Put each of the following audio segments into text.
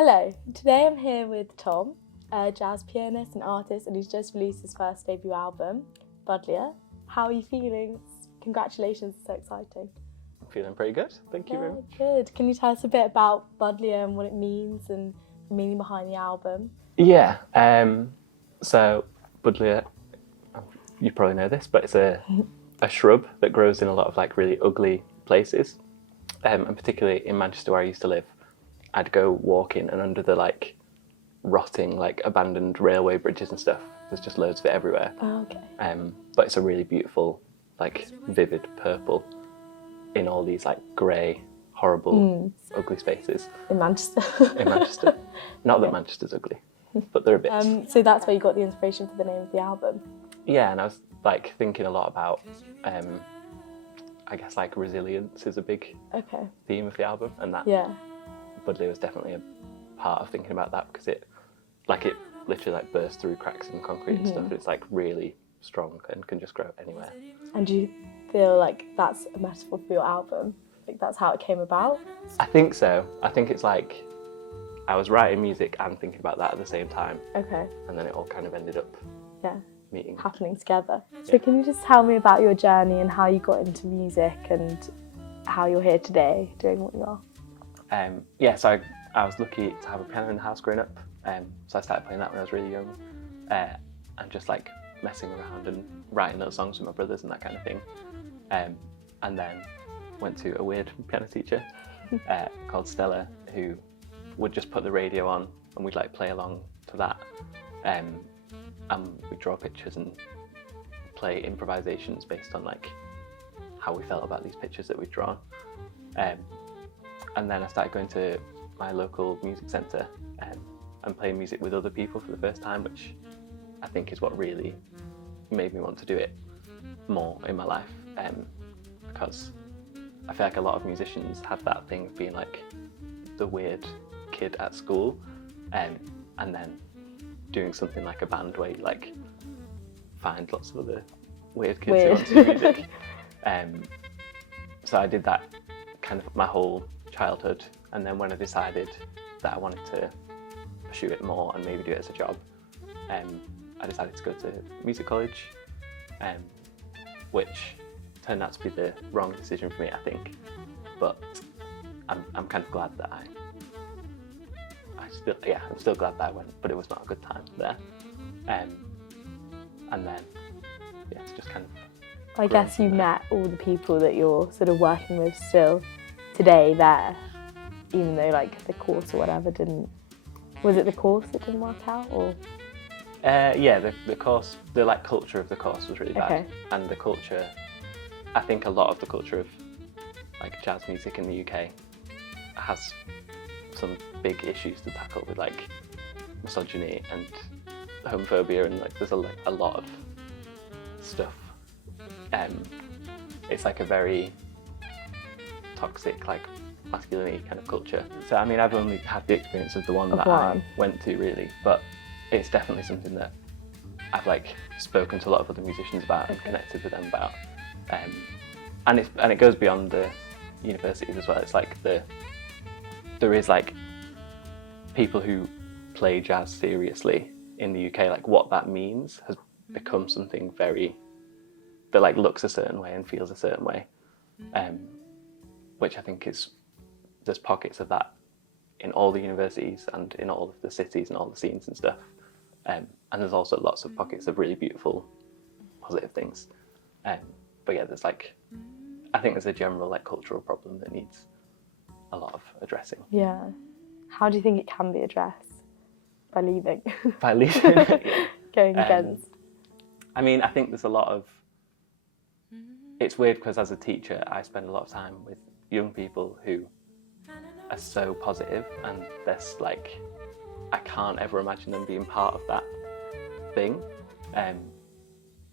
Hello, today I'm here with Tom, a jazz pianist and artist, and he's just released his first debut album, Budlier. How are you feeling? Congratulations, it's so exciting. I'm feeling pretty good, thank you very much. Good. Can you tell us a bit about Budlier and what it means and the meaning behind the album? Yeah, so Budlier, you probably know this, but it's a shrub that grows in a lot of like really ugly places, and particularly in Manchester where I used to live. I'd go walking and under the like rotting like abandoned railway bridges and stuff, there's just loads of it everywhere. Oh, okay. But it's a really beautiful, like vivid purple in all these like grey, horrible, ugly spaces. In Manchester. In Manchester. Not that Manchester's ugly, but there are bits. So that's where you got the inspiration for the name of the album? Yeah, and I was like thinking a lot about, I guess like resilience is a big theme of the album, and that Budlier was definitely a part of thinking about that, because it literally like bursts through cracks in concrete and stuff, and it's like really strong and can just grow anywhere. And do you feel like that's a metaphor for your album? Like that's how it came about? I think so. I think it's like I was writing music and thinking about that at the same time. Okay. And then it all kind of ended up meeting. Happening together. So can you just tell me about your journey and how you got into music and how you're here today doing what you are? So I was lucky to have a piano in the house growing up. So I started playing that when I was really young, and just like messing around and writing little songs with my brothers and that kind of thing. And then went to a weird piano teacher called Stella, who would just put the radio on and we'd like play along to that. And we'd draw pictures and play improvisations based on like how we felt about these pictures that we'd drawn. And then I started going to my local music centre and playing music with other people for the first time, which I think is what really made me want to do it more in my life, because I feel like a lot of musicians have that thing of being like the weird kid at school, and then doing something like a band where you like find lots of other weird kids who want to do music. So I did that kind of my whole childhood, and then when I decided that I wanted to pursue it more and maybe do it as a job, I decided to go to music college, which turned out to be the wrong decision for me, I think, but I'm kind of glad that I'm still glad that I went, but it was not a good time there. And then it's just kind of I guess you met all the people that you're sort of working with still today there, even though like the course or whatever didn't. Was it the course that didn't work out, or? The course, the like culture of the course was really bad, and the culture, I think a lot of the culture of like jazz music in the UK has some big issues to tackle with like misogyny and homophobia, and like there's a lot of stuff. It's like a very toxic like masculinity kind of culture. So I mean, I've only had the experience of the one that I went to really, but it's definitely something that I've like spoken to a lot of other musicians about and connected with them about. And it goes beyond the universities as well. It's like there is like people who play jazz seriously in the UK, like what that means has become something very that like looks a certain way and feels a certain way, which I think there's pockets of that in all the universities and in all of the cities and all the scenes and stuff, and there's also lots of pockets of really beautiful positive things, but yeah, there's like I think there's a general like cultural problem that needs a lot of addressing. Yeah. How do you think it can be addressed? By leaving? By leaving? Yeah. Going against? I mean, I think there's a lot of... It's weird because as a teacher, I spend a lot of time with young people who are so positive, and there's like, I can't ever imagine them being part of that thing. And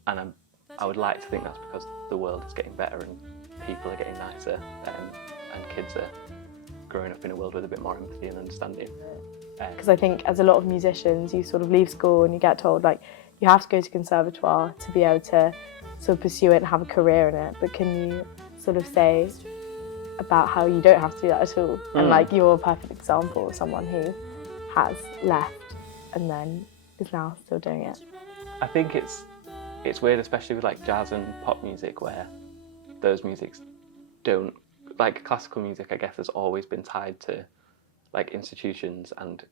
I would like to think that's because the world is getting better and people are getting nicer, and kids are growing up in a world with a bit more empathy and understanding. Because I think as a lot of musicians, you sort of leave school and you get told like you have to go to conservatoire to be able to sort of pursue it and have a career in it. But can you sort of say about how you don't have to do that at all? And like you're a perfect example of someone who has left and then is now still doing it? I think it's weird, especially with like jazz and pop music, where those musics don't, like classical music, I guess, has always been tied to like institutions, and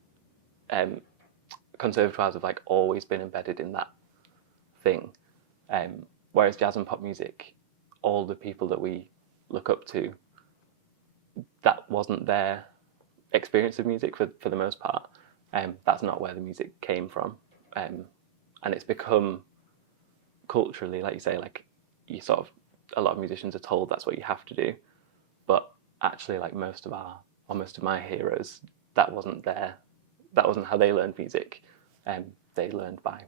conservatoires have like always been embedded in that thing. Whereas jazz and pop music, all the people that we look up to, that wasn't their experience of music for the most part. That's not where the music came from. And it's become culturally, like you say, like you sort of, a lot of musicians are told that's what you have to do. But actually, like most of my heroes, that wasn't how they learned music. They learned by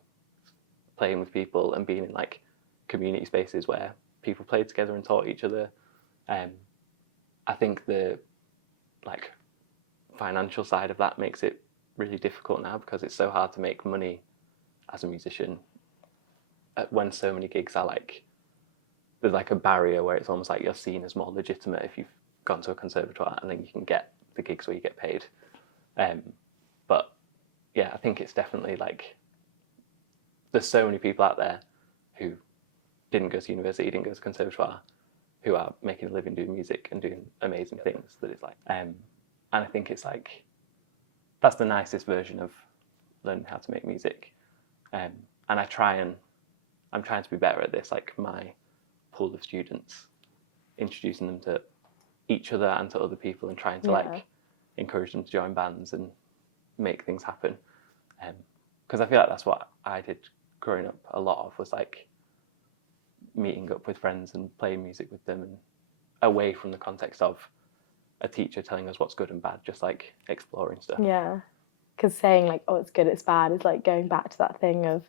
playing with people and being in like community spaces where people played together and taught each other. I think the like financial side of that makes it really difficult now, because it's so hard to make money as a musician when so many gigs are like, there's like a barrier where it's almost like you're seen as more legitimate if you've gone to a conservatoire, and then you can get the gigs where you get paid. But yeah, I think it's definitely like, there's so many people out there who didn't go to university, didn't go to conservatoire, who are making a living doing music and doing amazing things, that it's like, and I think it's like, that's the nicest version of learning how to make music. And I'm trying to be better at this, like my pool of students, introducing them to each other and to other people, and trying to like encourage them to join bands and make things happen. Because I feel like that's what I did growing up a lot of, was like meeting up with friends and playing music with them, and away from the context of a teacher telling us what's good and bad, just like exploring stuff. Yeah, because saying like, oh, it's good, it's bad, is like going back to that thing of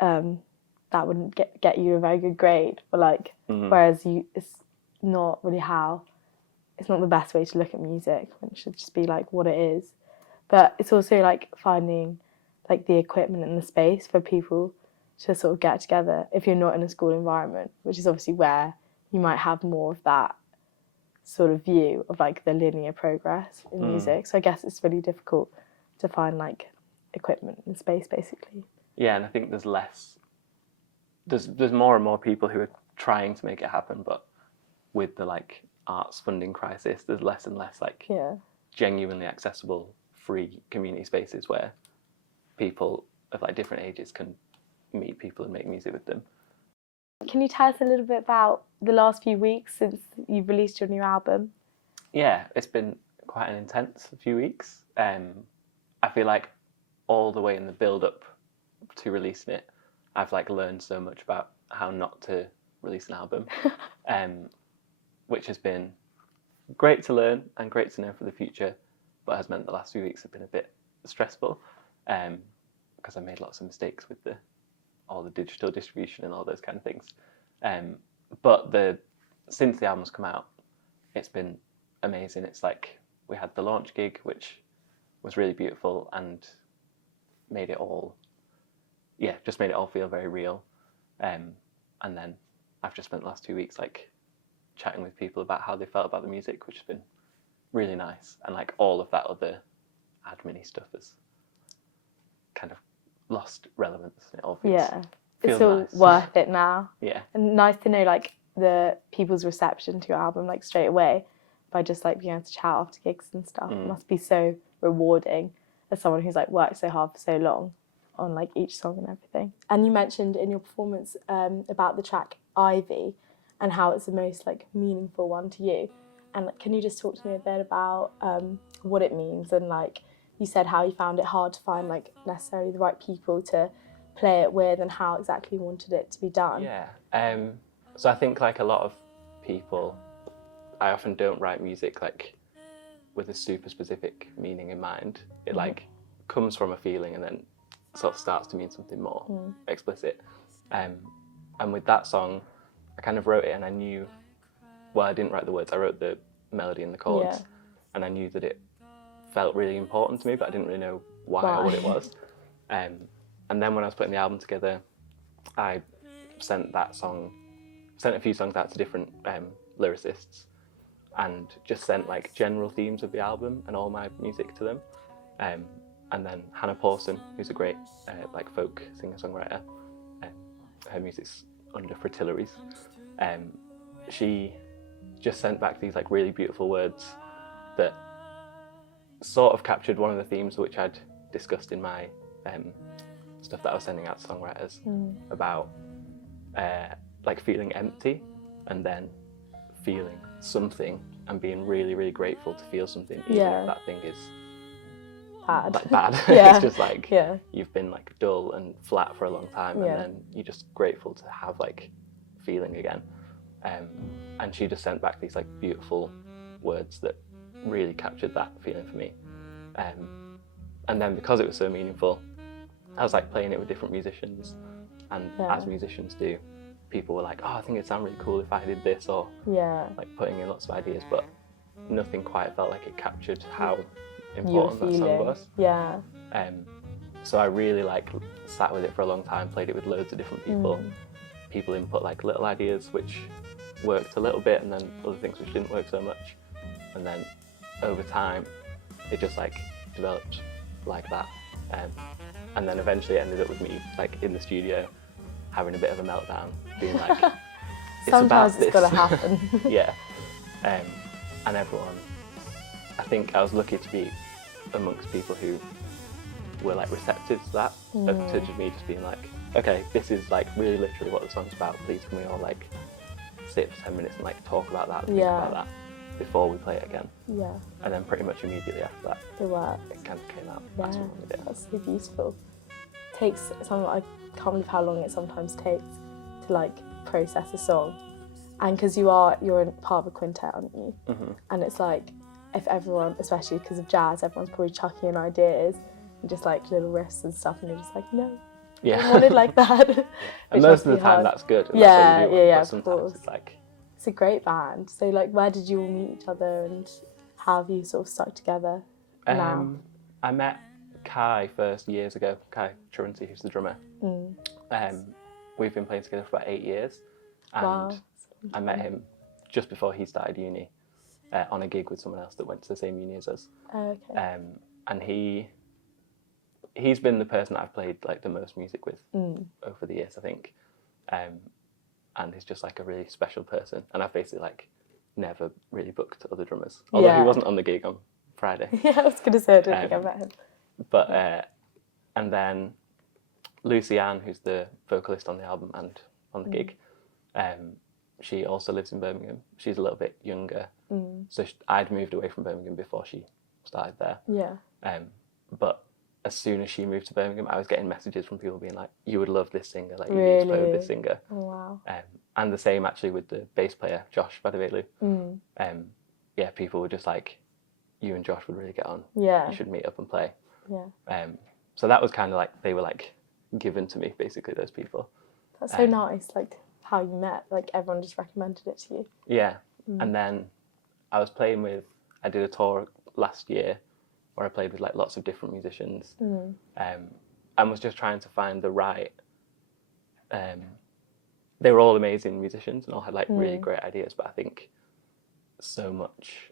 that wouldn't get you a very good grade, but like whereas it's not really it's not the best way to look at music, when it should just be like what it is. But it's also like finding like the equipment and the space for people to sort of get together if you're not in a school environment, which is obviously where you might have more of that sort of view of like the linear progress in music. So I guess it's really difficult to find like equipment and space, basically. Yeah, and I think there's more and more people who are trying to make it happen, but with the like arts funding crisis, there's less and less like genuinely accessible free community spaces where people of like different ages can meet people and make music with them. Can you tell us a little bit about the last few weeks since you've released your new album? Yeah, it's been quite an intense few weeks. I feel like all the way in the build up to releasing it, I've like learned so much about how not to release an album, which has been great to learn and great to know for the future, but has meant the last few weeks have been a bit stressful, because I made lots of mistakes with all the digital distribution and all those kind of things. But since the album's come out, it's been amazing. It's like we had the launch gig, which was really beautiful and made it all feel very real. And then I've just spent the last 2 weeks like chatting with people about how they felt about the music, which has been really nice. And like all of that other admin-y stuff has kind of lost relevance. It all feels, it's all nice. Worth it now. Yeah. And nice to know like the people's reception to your album like straight away, by just like being able to chat after gigs and stuff. It must be so rewarding as someone who's like worked so hard for so long on like each song and everything. And you mentioned in your performance about the track Ivy and how it's the most like meaningful one to you. And like, can you just talk to me a bit about what it means, and like you said how you found it hard to find like necessarily the right people to play it with, and how exactly you wanted it to be done? Yeah. So I think like a lot of people, I often don't write music like with a super specific meaning in mind. It like comes from a feeling and then sort of starts to mean something more explicit. And with that song, I kind of wrote it and I knew, well, I didn't write the words, I wrote the melody and the chords, and I knew that it felt really important to me, but I didn't really know why or what it was. And then when I was putting the album together, I sent a few songs out to different lyricists, and just sent like general themes of the album and all my music to them. and then Hannah Pawson, who's a great like folk singer-songwriter. Her music's under Fritillaries. She just sent back these like really beautiful words that sort of captured one of the themes which I'd discussed in my stuff that I was sending out to songwriters about like feeling empty and then feeling something and being really, really grateful to feel something, even if that thing is bad. Like bad. Yeah. It's just like you've been like dull and flat for a long time, and then you're just grateful to have like feeling again. And she just sent back these like beautiful words that really captured that feeling for me. And then because it was so meaningful, I was like playing it with different musicians, and as musicians do, people were like, oh, I think it'd sound really cool if I did this, or like putting in lots of ideas, but nothing quite felt like it captured how important that song was. Yeah. So I really like sat with it for a long time, played it with loads of different people. People input like little ideas which worked a little bit, and then other things which didn't work so much. And then over time, it just like developed like that. And then eventually it ended up with me like in the studio having a bit of a meltdown, being like, sometimes it's gotta happen. Yeah. And everyone, I think I was lucky to be amongst people who were like receptive to that, to just me just being like, okay, this is like really literally what the song's about, please can we all like sit for 10 minutes and like talk about that, think about that before we play it again. Yeah. And then pretty much immediately after that, it kind of came out. That's what we did. That's so beautiful. It takes something, I can't believe how long it sometimes takes to like process a song. And because you're in part of a quintet, aren't you? And it's like, if everyone, especially because of jazz, everyone's probably chucking in ideas and just like little riffs and stuff, and you're just like, no, I don't want it like that. And most of the time that's good. And yeah, that's what you do, yeah, but sometimes it's like... It's a great band. So like, where did you all meet each other, and how have you sort of stuck together now? I met Kai first years ago, Kai Trurancy, who's the drummer. We've been playing together for about 8 years, and I met him just before he started uni on a gig with someone else that went to the same uni as us. And he's been the person that I've played like the most music with over the years, I think. And he's just like a really special person, and I've basically like never really booked other drummers, although he wasn't on the gig on Friday. I was gonna say I didn't think I met him. But and then Lucy Ann, who's the vocalist on the album and on the gig, she also lives in Birmingham. She's a little bit younger, so I'd moved away from Birmingham before she started there. But as soon as she moved to Birmingham, I was getting messages from people being like, you would love this singer, like you need to play with this singer. Oh, wow. And the same actually with the bass player, Josh Vadavelu. Yeah, people were just like, you and Josh would really get on. You should meet up and play. So that was kind of like, they were like given to me, basically, those people. That's so nice, like how you met, like everyone just recommended it to you. Yeah, and then I did a tour last year where I played with like lots of different musicians, and was just trying to find the right. They were all amazing musicians and all had like really great ideas, but I think so much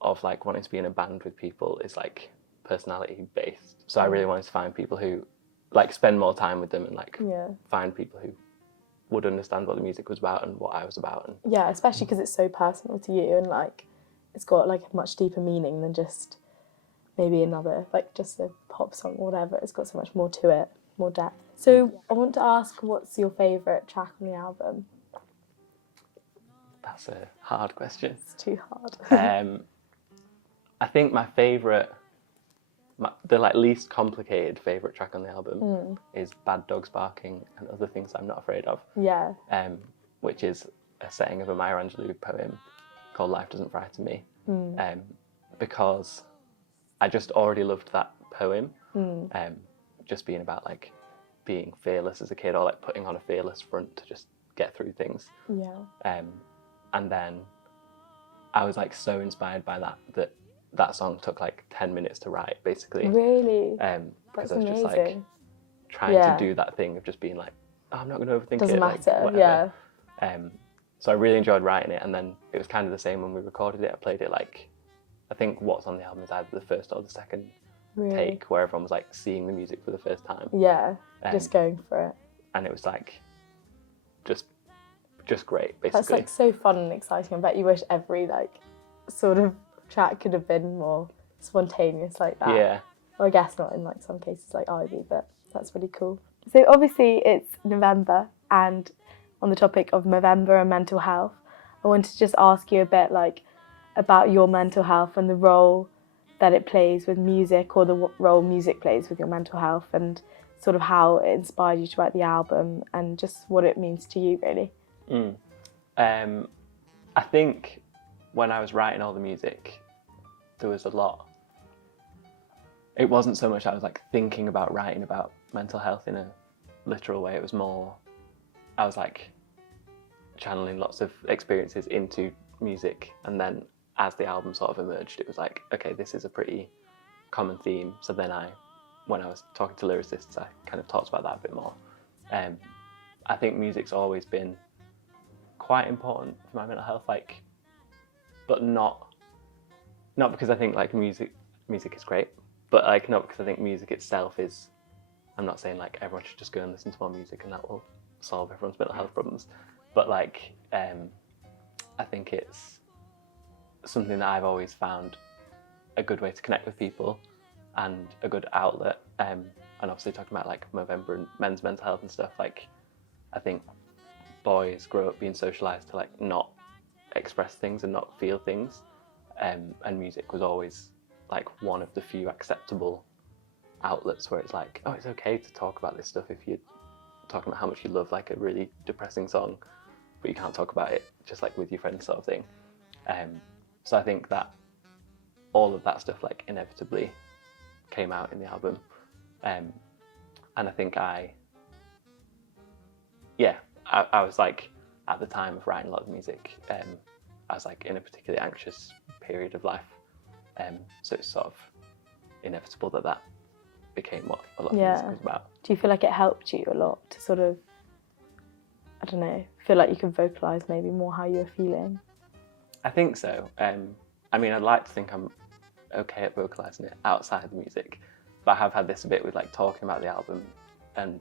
of like wanting to be in a band with people is like personality based. So I really wanted to find people who like spend more time with them and like find people who would understand what the music was about and what I was about. And yeah, especially because it's so personal to you, and like it's got like a much deeper meaning than just maybe another, like just a pop song or whatever. It's got so much more to it, more depth. So I want to ask, what's your favourite track on the album? That's a hard question. It's too hard. I think my favourite, the like least complicated favourite track on the album is Bad Dogs Barking and Other Things I'm Not Afraid Of. Yeah. Which is a setting of a Maya Angelou poem called Life Doesn't Frighten Me. Because I just already loved that poem, just being about like being fearless as a kid, or like putting on a fearless front to just get through things. And then I was like so inspired by that song took like 10 minutes to write, basically. Really? Because I was just like trying to do that thing of just being like, oh, I'm not going to overthink Doesn't it. matter, like, whatever. So I really enjoyed writing it, and then it was kind of the same when we recorded it. I played it like, I think what's on the album is either the first or the second take where everyone was like seeing the music for the first time. Yeah, just going for it. And it was like just great, basically. That's like so fun and exciting. I bet you wish every like sort of track could have been more spontaneous like that. Yeah. Well, I guess not in like some cases like Ivy, but that's really cool. So obviously it's November, and on the topic of November and mental health, I wanted to just ask you a bit like about your mental health and the role that it plays with music, or the role music plays with your mental health, and sort of how it inspired you to write the album and just what it means to you, really. I think when I was writing all the music, there was a lot. It wasn't so much I was like thinking about writing about mental health in a literal way. It was more, I was like channeling lots of experiences into music, and then as the album sort of emerged, it was like, okay, this is a pretty common theme. So then when I was talking to lyricists, I kind of talked about that a bit more. I think music's always been quite important for my mental health, like, but not because I think like music is great, but like not because I think music itself is. I'm not saying like everyone should just go and listen to more music and that will solve everyone's mental health problems, but like I think it's something that I've always found a good way to connect with people and a good outlet. And obviously talking about like November and men's mental health and stuff, like I think boys grow up being socialised to like not express things and not feel things, and music was always like one of the few acceptable outlets where it's like, oh, it's okay to talk about this stuff if you're talking about how much you love like a really depressing song, but you can't talk about it just like with your friends sort of thing. So I think that all of that stuff like inevitably came out in the album, and I think I was like, at the time of writing a lot of music, I was like in a particularly anxious period of life, so it's sort of inevitable that became what a lot of music was about. Do you feel like it helped you a lot to sort of, I don't know, feel like you can vocalise maybe more how you're feeling? I think so. I mean, I'd like to think I'm okay at vocalising it outside of the music, but I have had this a bit with like talking about the album and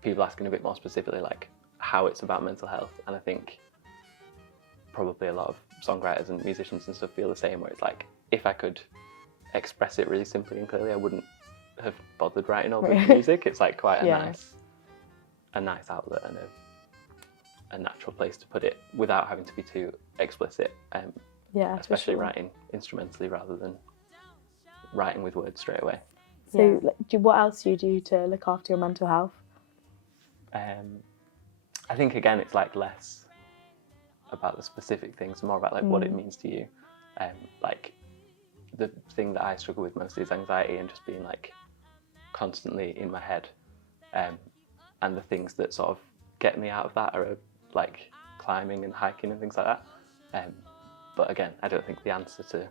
people asking a bit more specifically like how it's about mental health, and I think probably a lot of songwriters and musicians and stuff feel the same, where it's like, if I could express it really simply and clearly, I wouldn't have bothered writing all the music. It's like quite a nice outlet and a natural place to put it without having to be too explicit. Especially writing instrumentally rather than writing with words straight away. So what else do you do to look after your mental health? I think again it's like less about the specific things, more about like what it means to you. Like the thing that I struggle with mostly is anxiety and just being like constantly in my head, and the things that sort of get me out of that are like climbing and hiking and things like that. But again, I don't think the answer to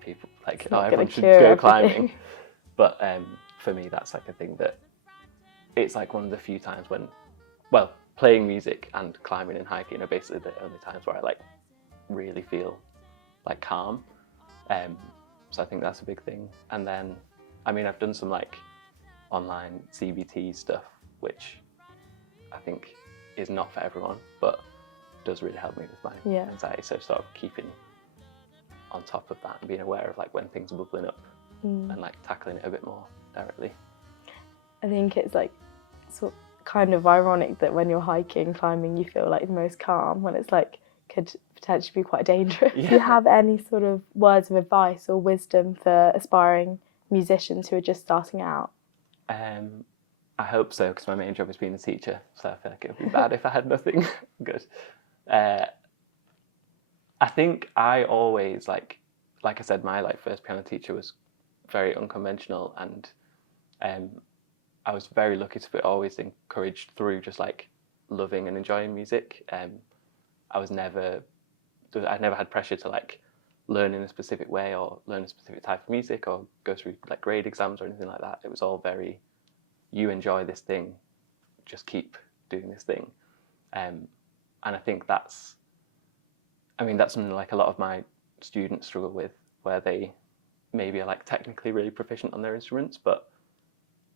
people like, oh, everyone should go climbing. But for me, that's like a thing that it's like one of the few times when, well, playing music and climbing and hiking are basically the only times where I like really feel like calm. So I think that's a big thing. And then, I mean, I've done some like online CBT stuff, which I think is not for everyone, but does really help me with my anxiety. So sort of keeping on top of that and being aware of like when things are bubbling up and like tackling it a bit more directly. I think it's like kind of ironic that when you're hiking, climbing, you feel like the most calm, when it's like could potentially be quite dangerous. Do you have any sort of words of advice or wisdom for aspiring musicians who are just starting out? I hope so, because my main job is being a teacher, so I feel like it would be bad if I had nothing good. I think I always like I said, my like first piano teacher was very unconventional, and I was very lucky to be always encouraged through just like loving and enjoying music. I never had pressure to like learn in a specific way or learn a specific type of music or go through like grade exams or anything like that. It was all very, you enjoy this thing, just keep doing this thing. And I think that's something like a lot of my students struggle with, where they maybe are like technically really proficient on their instruments, but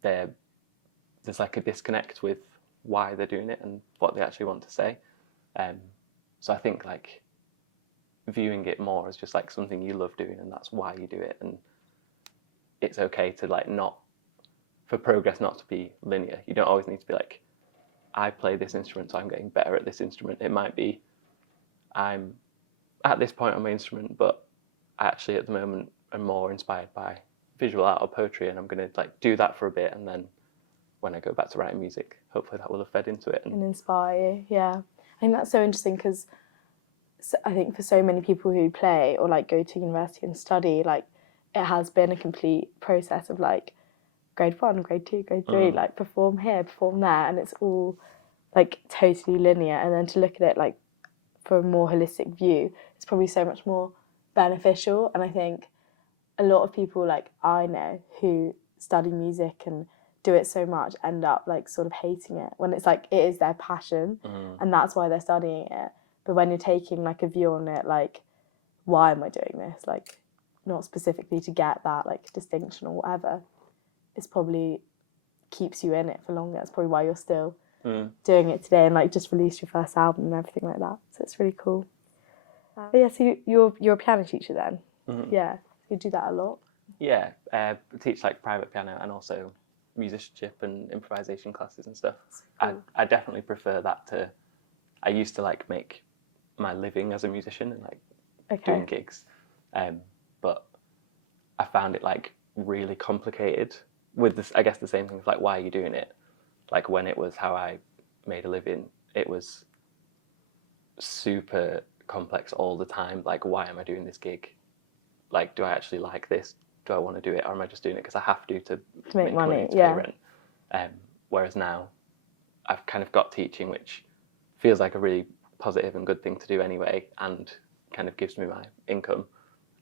there's like a disconnect with why they're doing it and what they actually want to say. So I think like viewing it more as just like something you love doing and that's why you do it, and it's okay to like not, for progress not to be linear. You don't always need to be like, I play this instrument so I'm getting better at this instrument. It might be I'm at this point on my instrument, but I actually at the moment am more inspired by visual art or poetry, and I'm going to like do that for a bit, and then when I go back to writing music, hopefully that will have fed into it and inspire you. Yeah, I think that's so interesting, because I think for so many people who play or like go to university and study, like it has been a complete process of like grade 1, grade 2, grade 3, like perform here, perform there, and it's all like totally linear. And then to look at it like for a more holistic view, it's probably so much more beneficial. And I think a lot of people like I know who study music and do it so much end up like sort of hating it, when it's like it is their passion and that's why they're studying it. But when you're taking like a view on it, like, why am I doing this? Like, not specifically to get that like distinction or whatever, it's probably keeps you in it for longer. It's probably why you're still doing it today and like just released your first album and everything like that. So it's really cool. But yeah, so you're a piano teacher then? Yeah, you do that a lot? Yeah, teach like private piano and also musicianship and improvisation classes and stuff. Cool. I definitely prefer that to, I used to like make my living as a musician and like doing gigs, but I found it like really complicated with this. I guess the same thing of like, why are you doing it? Like when it was how I made a living, it was super complex all the time. Like, why am I doing this gig? Like, do I actually like this? Do I want to do it, or am I just doing it because I have to make money to pay rent? Whereas now I've kind of got teaching, which feels like a really positive and good thing to do anyway, and kind of gives me my income.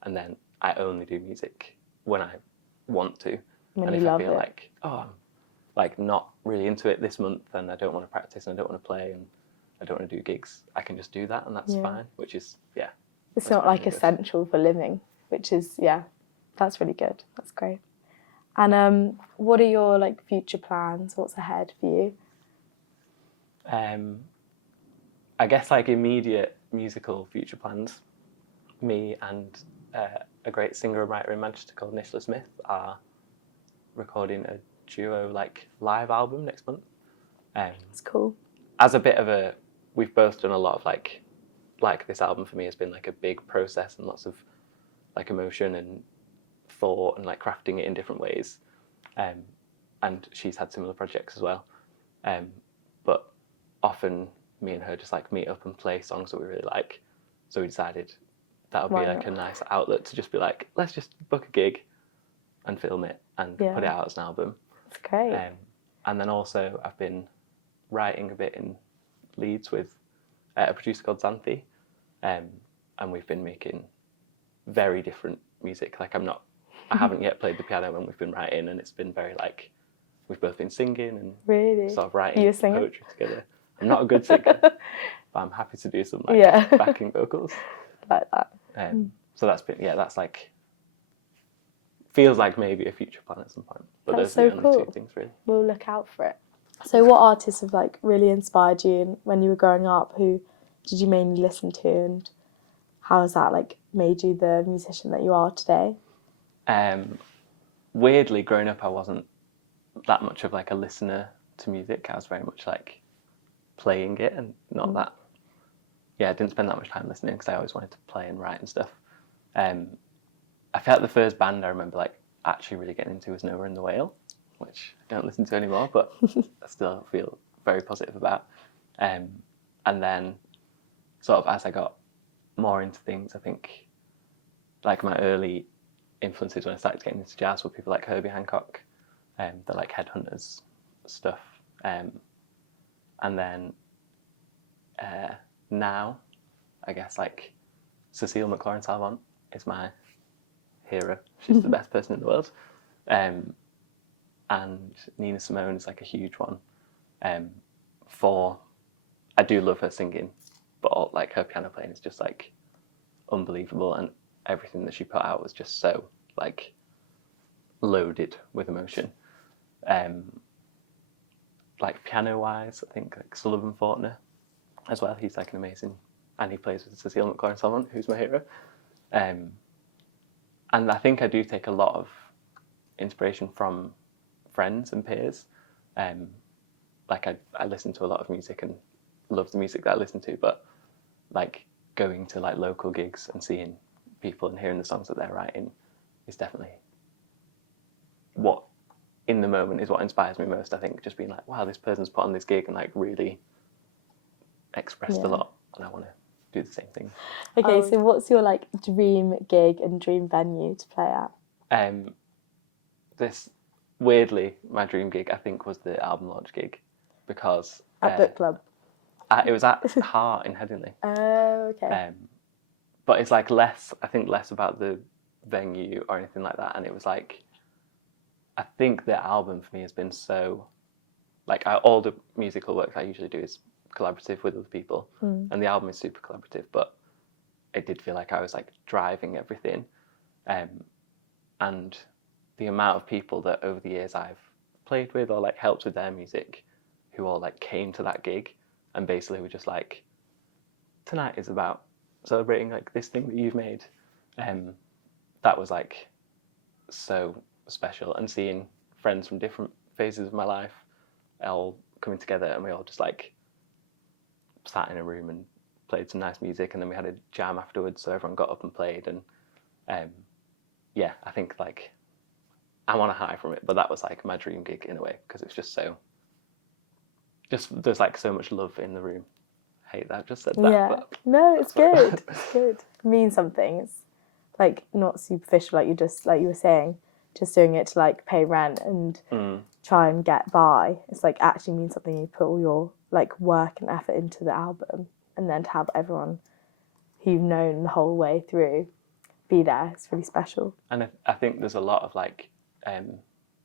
And then I only do music when I want to. When and you if love I feel it. like, oh, I'm like not really into it this month, and I don't want to practice, and I don't want to play, and I don't want to do gigs, I can just do that, and that's fine. Which is it's not like essential for living, which is that's really good. That's great. And what are your like future plans? What's ahead for you? I guess like immediate musical future plans. Me and a great singer and writer in Manchester called Nicola Smith are recording a duo like live album next month. That's cool. As a bit of a, we've both done a lot of like this album for me has been like a big process and lots of like emotion and thought and like crafting it in different ways. And she's had similar projects as well. But often me and her just like meet up and play songs that we really like. So we decided that would be like a nice outlet to just be like, let's just book a gig and film it and put it out as an album. That's great. And then also I've been writing a bit in Leeds with a producer called Xanthi, and we've been making very different music. Like I haven't yet played the piano when we've been writing, and it's been very like, we've both been singing and really sort of writing poetry together. I'm not a good singer, but I'm happy to do some like backing vocals. Like that. So that's been, that's like, feels like maybe a future plan at some point. But That's those are so the only cool. two things really. We'll look out for it. So what artists have like really inspired you when you were growing up? Who did you mainly listen to, and how has that like made you the musician that you are today? Weirdly, growing up I wasn't that much of like a listener to music. I was very much like playing it and not that. I didn't spend that much time listening because I always wanted to play and write and stuff. I felt the first band I remember like actually really getting into was Noah and the Whale, which I don't listen to anymore, but I still feel very positive about. And then sort of as I got more into things, I think like my early influences when I started getting into jazz were people like Herbie Hancock, the like Headhunters stuff. And then now, I guess like Cecile McLaurin-Salvant is my hero. She's the best person in the world. And Nina Simone is like a huge one. I do love her singing, but like her piano playing is just like unbelievable, and everything that she put out was just so like loaded with emotion. Like piano wise, I think like Sullivan Faulkner as well. He's like an amazing, and he plays with Cecile McLaurin-Salmon, who's my hero. And I think I do take a lot of inspiration from friends and peers. Like I listen to a lot of music and love the music that I listen to, but like going to like local gigs and seeing people and hearing the songs that they're writing is definitely what in the moment is what inspires me most. I think just being like, wow, this person's put on this gig and like really expressed a lot, and I want to do the same thing. Okay, so what's your like dream gig and dream venue to play at? This weirdly, my dream gig I think was the album launch gig, because At book club. It was at Heart in Headingley. Oh, okay. But it's like less about the venue or anything like that, and it was like, I think the album for me has been so, like all the musical work I usually do is collaborative with other people, and the album is super collaborative, but it did feel like I was like driving everything, and the amount of people that over the years I've played with or like helped with their music, who all like came to that gig and basically were just like, tonight is about celebrating like this thing that you've made. That was like so special, and seeing friends from different phases of my life all coming together, and we all just like sat in a room and played some nice music, and then we had a jam afterwards, so everyone got up and played, and yeah, I think like I'm on a high from it, but that was like my dream gig in a way, because it's just there's like so much love in the room. I hate that I've just said that. Yeah. But no, it's good. It's good. It means something. It's like not superficial, like you were saying, just doing it to like pay rent and try and get by. It's like actually means something. You put all your like work and effort into the album, and then to have everyone who you've known the whole way through be there, it's really special. And I think there's a lot of like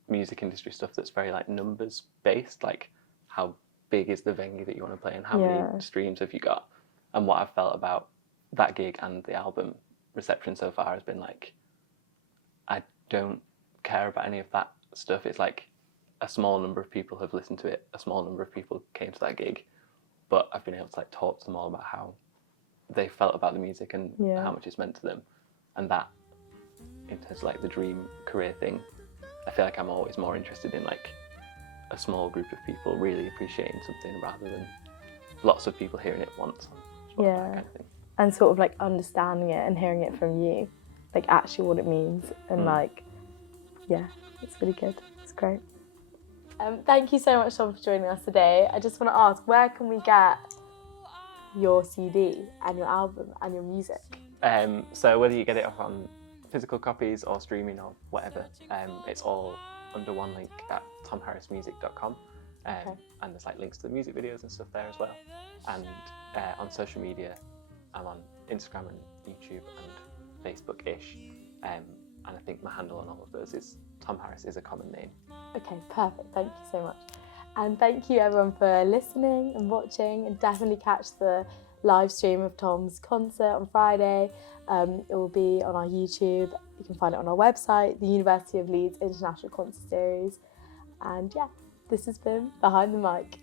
music industry stuff that's very like numbers based, like how big is the venue that you want to play and how many streams have you got. And what I've felt about that gig and the album reception so far has been like, I don't care about any of that stuff. It's like a small number of people have listened to it, a small number of people came to that gig, but I've been able to like talk to them all about how they felt about the music and how much it's meant to them. And that, in terms of like the dream career thing, I feel like I'm always more interested in like a small group of people really appreciating something rather than lots of people hearing it once. That kind of thing. And sort of like understanding it and hearing it from you, like actually what it means, and like, yeah, it's really good. It's great. Thank you so much, Tom, for joining us today. I just want to ask, where can we get your CD and your album and your music? So whether you get it on physical copies or streaming or whatever, it's all under one link at tomharrismusic.com, and there's like links to the music videos and stuff there as well. And on social media, I'm on Instagram and YouTube and Facebook-ish, and I think my handle on all of those is Tom Harris is a common name. Okay, perfect. Thank you so much. And thank you everyone for listening and watching, and definitely catch the live stream of Tom's concert on Friday. It will be on our YouTube. You can find it on our website, the University of Leeds International Concert Series. And yeah, this has been Behind the Mic.